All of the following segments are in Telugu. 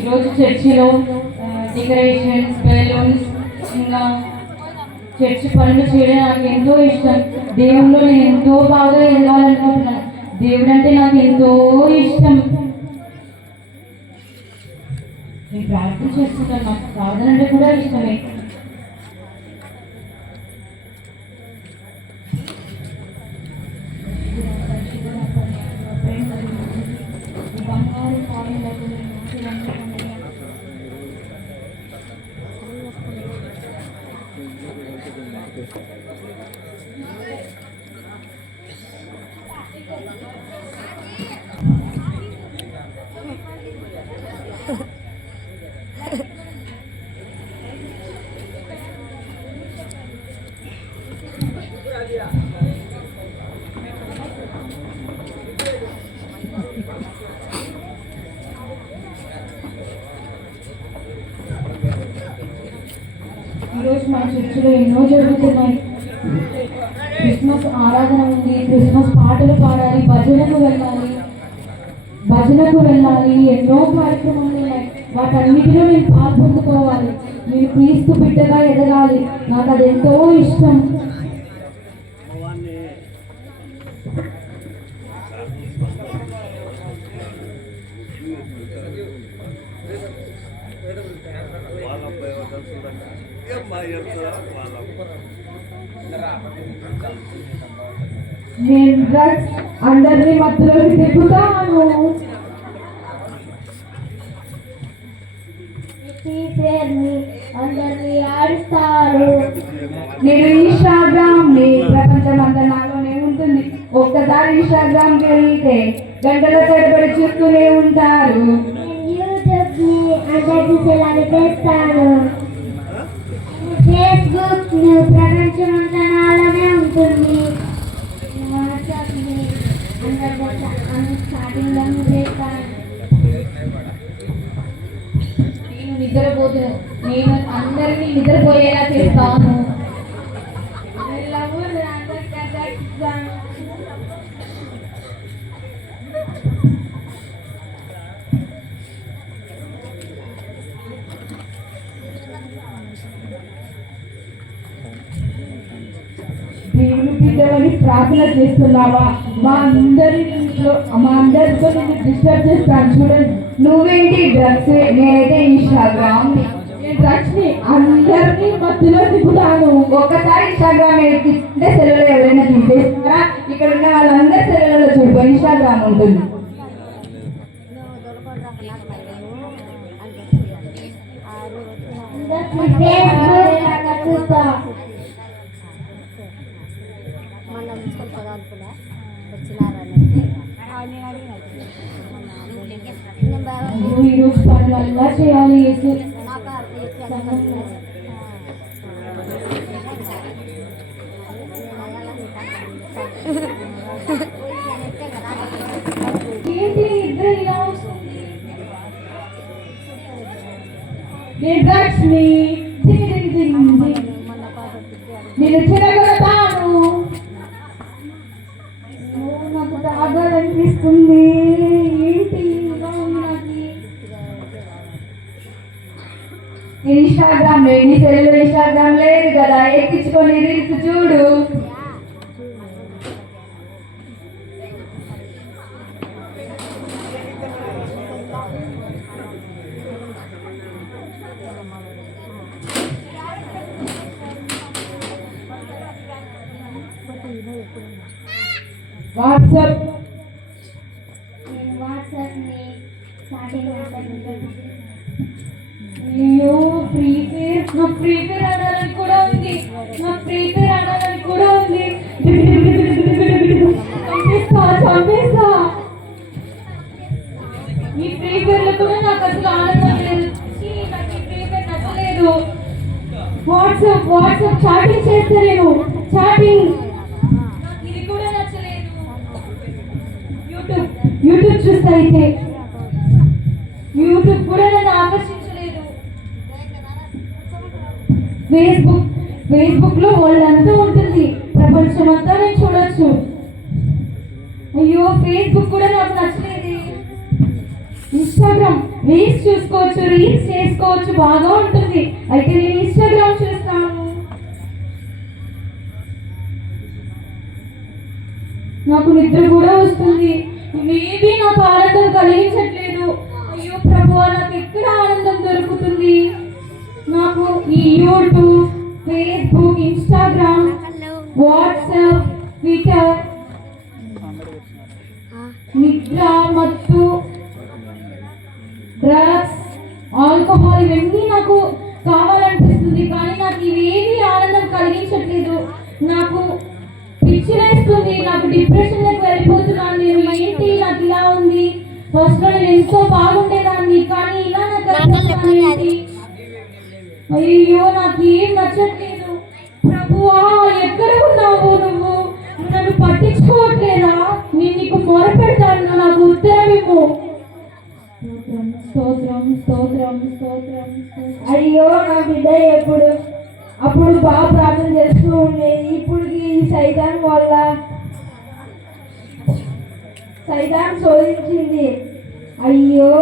ఈరోజు చర్చిలో డెకరేషన్స్ బెలూన్స్ ఇంకా చర్చి పనులు చేయడం నాకు ఎంతో ఇష్టం. దేవుళ్ళు నేను ఎంతో బాగా ఎదగాలనుకుంటున్నాను. దేవుడు అంటే నాకు ఎంతో ఇష్టం. నేను ప్రార్థన చేస్తున్నాను నాకు ప్రార్థన అంటే కూడా ఇష్టమే. బంగారు ఈరోజు మా చర్చిలో ఎన్నో జరుగుతున్నాయి. క్రిస్మస్ ఆరాధన ఉంది క్రిస్మస్ పాటలు పాడాలి భజనకు వెళ్ళాలి భజనకు వెళ్ళాలి ఎన్నో కార్యక్రమాలు ఉన్నాయి. వాటన్నిటిలో నేను పాల్పొందుకోవాలి నేను క్రీస్తు బిడ్డగా ఎదగాలి. నాకు అది ఎంతో ఇష్టం. నేను డ్రగ్స్ అందరినీ మధ్యలోకి తిప్పుతాను టీచర్ని అందరినీ ఆడిస్తారు నేను ఇన్స్టాగ్రామ్ని ప్రపంచం అంతా నాలోనే ఉంటుంది ఒక్కసారి ఇన్స్టాగ్రామ్కి వెళ్తే గంటల తరబడి చూస్తూనే ఉంటారు యూట్యూబ్ని అందరికీ సెలవు చేస్తాను ఫేస్బుక్ ప్రపంచం అంతా నాలోనే ఉంటుంది వాట్సాప్ని అందరికీ నేను నిద్రపోతు నేను అందరినీ నిద్రపోయేలా చేస్తాను. ప్రార్థన చేస్తున్నావా? మా అందరి మా అందరితో నేను డిస్టర్బ్ చేస్తాను చూడండి. నువ్వేంటి డ్రగ్స్? నేనైతే ఇన్స్టాగ్రామ్ డ్రగ్స్ని అందరినీ మధ్యలో తిప్పుతాను. ఒక్కసారి ఇన్స్టాగ్రామ్ ఎక్కిస్తే సెలవులు ఎవరైనా చూపిస్తారా ఇక్కడ ఉన్న వాళ్ళందరూ సెలవులలో చూపు ఇన్స్టాగ్రామ్ ఉంటుంది. తీసుకొని చదవాలనుకున్నా వచ్చినారనంటే. నేను బాగా నువ్వు ఈరోజు పనులల్లా చేయాలి యేసు ఎక్కించుకొని రీల్స్ చూడు వాట్సాప్ చాటింగ్. చేస్తా నేను చాటింగ్ ఇది కూడా నచ్చలేదు. యూట్యూబ్ యూట్యూబ్ చూస్తా అయితే యూట్యూబ్ కూడా నన్ను ఆకర్షించలేదు. ఫేస్బుక్ ఫేస్బుక్లో వాళ్ళంతా ఉంటుంది. ప్రపంచం అంతా నేను చూడొచ్చు. అయ్యో ఫేస్బుక్ కూడా నాకు నచ్చలేదు. ఇన్స్టాగ్రామ్ రీల్స్ చూసుకోవచ్చు రీల్స్ చేసుకోవచ్చు బాగా ఉంటుంది. అయితే నేను ఇన్స్టాగ్రామ్ చూస్తాను నాకు నిద్ర కూడా వస్తుంది. ఇవేవి నాకు ఆనందం కలిగించట్లేదు. అయ్యో ప్రభు నాకు ఎక్కడ ఆనందం దొరుకుతుంది? నాకు ఈ YouTube Facebook Instagram WhatsApp Twitter నిద్ర మత్తు డ్రగ్స్ ఆల్కహాల్ ఇవన్నీ నాకు కావాలనిపిస్తుంది. కానీ డిప్రెషన్లోకి వెళ్ళిపోతున్నాను నేను. ఏంటి? నాకు ఇలా ఉంది. ఫస్ట్లో నేను ఎంతో బాగుండేదాన్ని కానీ ఇలా నాకు ఏంటి? అయ్యో నాకు ఏం నచ్చట్లేదు. ప్రభువా ఎక్కడ ఉన్నావు నువ్వు? నన్ను పట్టించుకోవట్లేదా? నేను నీకు మొరపెడతాను నాకు ఉత్తరం ఇవ్వు. స్తోత్రం స్తోత్రం స్తోత్రం అయ్యో నా బిడ్డ ఎప్పుడు? అప్పుడు బాగా ప్రార్థన చేస్తూ ఉండేది ఇప్పుడు ఈ సైతాన్ వల్ల సైతాన్ శోధించింది అయ్యో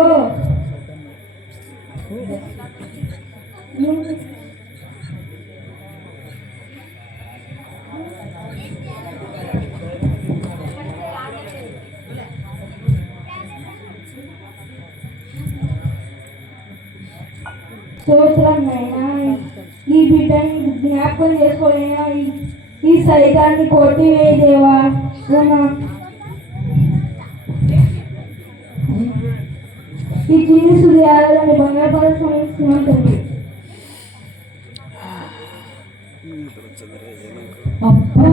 స్తోత్రం నాయనా ఈ బిడ్డని జ్ఞాపకం చేసుకోలేనా ఈ- ఈ సైతాన్ని కొట్టివేదేవా అవునా ఈ చిన్ని సూర్యాలను బంగారు సమస్య అబ్బా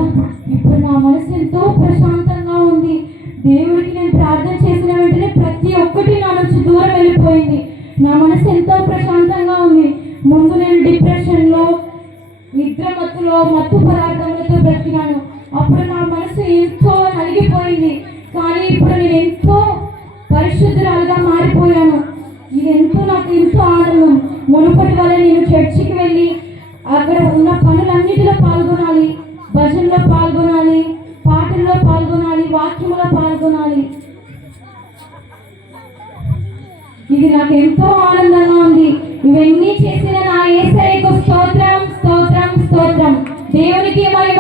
ఇప్పుడు నా మనసు ఎంతో ప్రశాంతంగా ఉంది. దేవుడికి నేను ప్రార్థన చేసిన వెంటనే ప్రతి ఒక్కటి నా నుంచి దూరం వెళ్ళిపోయింది. నా మనసు ఎంతో ప్రశాంతంగా ఉంది. ముందు నేను డిప్రెషన్లో నిద్ర మత్తులో మత్తు పదార్థములతో బ్రతికినాను. అప్పుడు నా మనసు ఎంతో నలిగిపోయింది. కానీ ఇప్పుడు నేను ఎంతో పరిశుద్ధురాలుగా మారి ఎంతో నాకు ఎంతో ఆనందం మునుపటి వల్ల నేను చర్చికి వెళ్ళి అక్కడ ఉన్న పనులన్నిటిలో పాల్గొనాలి భజనలో పాల్గొనాలి పాటల్లో పాల్గొనాలి వాక్యంలో పాల్గొనాలి. ఇది నాకు ఎంతో ఆనందంగా ఉంది. ఇవన్నీ చేసిన నా ఏసైకు స్తోత్రం స్తోత్రం స్తోత్రం. దేవునికి మరి